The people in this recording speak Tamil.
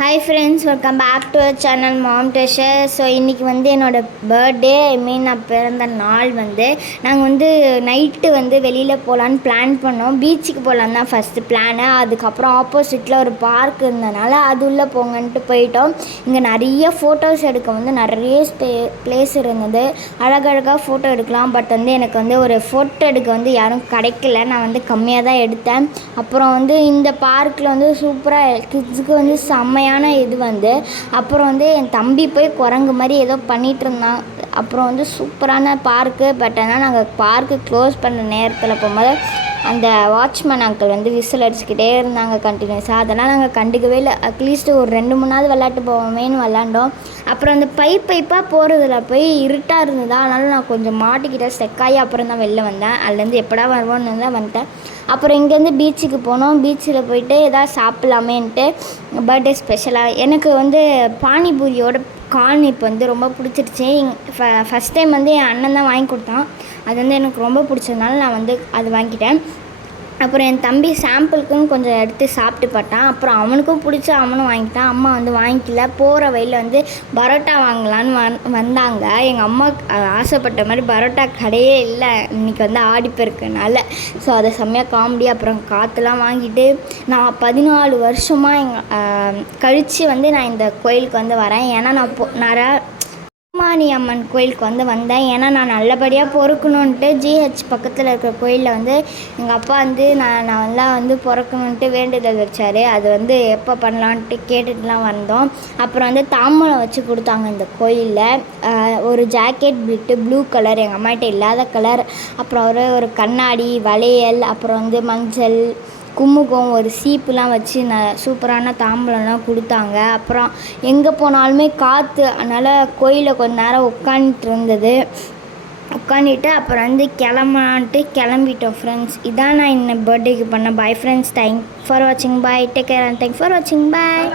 Hi friends, welcome back to our channel mom treasure. So இன்றைக்கி வந்து என்னோடய பர்த்டே, நான் பிறந்த நாள் வந்து நாங்கள் வந்து நைட்டு வந்து வெளியில் போகலான்னு பிளான் பண்ணோம். பீச்சுக்கு போகலான்னு தான் ஃபஸ்ட்டு பிளானு. அதுக்கப்புறம் ஆப்போசிட்டில் ஒரு பார்க் இருந்தனால அது உள்ளே போங்கன்ட்டு போயிட்டோம். இங்கே நிறைய ஃபோட்டோஸ் எடுக்க வந்து நிறைய பிளேஸ் இருந்தது. அழகழகாக ஃபோட்டோ எடுக்கலாம். பட் வந்து எனக்கு வந்து ஒரு ஃபோட்டோ எடுக்க வந்து யாரும் கிடைக்கல. நான் வந்து கம்மியாக தான் எடுத்தேன். அப்புறம் வந்து இந்த பார்க்கில் வந்து சூப்பராக கிட்ஸுக்கு வந்து செம்மையாக இது வந்து அப்புறம் வந்து என் தம்பி போய் குரங்கு மாதிரி ஏதோ பண்ணிகிட்டு இருந்தான். அப்புறம் வந்து சூப்பரான பார்க்கு. பட் ஆனால் நாங்கள் பார்க்கு க்ளோஸ் பண்ண நேரத்தில் போகும்போது அந்த வாட்ச்மேன் அங்கிள் வந்து விசில் அடிச்சுக்கிட்டே இருந்தாங்க கண்டினியூஸாக. அதெல்லாம் நாங்கள் கண்டுக்கவே இல்லை. அட்லீஸ்ட்டு ஒரு 2-3 நாள் விளையாட்டு போவோமேன்னு விளாண்டோம். அப்புறம் அந்த பைப்பாக போகிறதுல போய் இருட்டாக இருந்ததா, அதனால் நான் கொஞ்சம் மாட்டிக்கிட்டேன், ஸ்டெக்காகி அப்புறம் தான் வெளில வந்தேன். அதுலேருந்து எப்படா வருவோன்னு தான் வந்துட்டேன். அப்புறம் இங்கேருந்து பீச்சுக்கு போனோம். பீச்சில் போயிட்டு எதாவது சாப்பிட்லாமேன்ட்டு பர்த்டே ஸ்பெஷலாக எனக்கு வந்து பானிபூரியோட கார்ன் இப்போ வந்து ரொம்ப பிடிச்சிருச்சு. ஃபஸ்ட் டைம் வந்து என் அண்ணன் தான் வாங்கி கொடுத்தான். அது வந்து எனக்கு ரொம்ப பிடிச்சதுனால நான் வந்து அது வாங்கிட்டேன். அப்புறம் என் தம்பி சாம்பிளுக்கும் கொஞ்சம் எடுத்து சாப்பிட்டு பார்த்தான். அப்புறம் அவனுக்கும் பிடிச்சி அவனும் வாங்கிட்டான். அம்மா வந்து வாங்கிக்கல. போகிற வழியில் வந்து பரோட்டா வாங்கலான்னு வந்தாங்க. எங்கள் அம்மா ஆசைப்பட்ட மாதிரி பரோட்டா கடையே இல்லை இன்றைக்கி வந்து ஆடிப்பெருக்குனால. ஸோ அதை செம்மையாக காமெடி. அப்புறம் காற்றுலாம் வாங்கிட்டு நான் 14 வருஷமாக கழித்து வந்து நான் இந்த கோயிலுக்கு வந்து வரேன். ஏன்னா நிறையா மாரி அம்மன் கோயிலுக்கு வந்து வந்தேன். ஏன்னா நான் நல்லபடியாக பொறுக்கணுன்ட்டு ஜிஹெச் பக்கத்தில் இருக்கிற கோயிலில் வந்து எங்கள் அப்பா வந்து நான் நல்லா வந்து பொறுக்கணுன்ட்டு வேண்டுதல் வச்சார். அது வந்து எப்போ பண்ணலான்ட்டு கேட்டுட்டுலாம் வந்தோம். அப்புறம் வந்து தாம்பூலம் வச்சு கொடுத்தாங்க இந்த கோயிலில். ஒரு ஜாக்கெட் பிட்டு ப்ளூ கலர், எங்கள் அம்மாகிட்ட இல்லாத கலர். அப்புறம் ஒரு கண்ணாடி, வளையல், அப்புறம் வந்து மஞ்சள், குமுகம், ஒரு சீப்புலாம் வச்சு சூப்பரான தாம்பூலம்லாம் கொடுத்தாங்க. அப்புறம் எங்கே போனாலுமே காற்று, அதனால் கோயிலில் கொஞ்ச நேரம் உட்காந்துட்டு அப்புறம் வந்து கிளம்பிட்டோம் ஃப்ரெண்ட்ஸ். இதான் நான் இன்னும் பர்த்டேக்கு பண்ண. பாய் ஃப்ரெண்ட்ஸ், தேங்க் ஃபார் வாட்சிங். பாய், take care and thank for வாட்சிங். பாய்.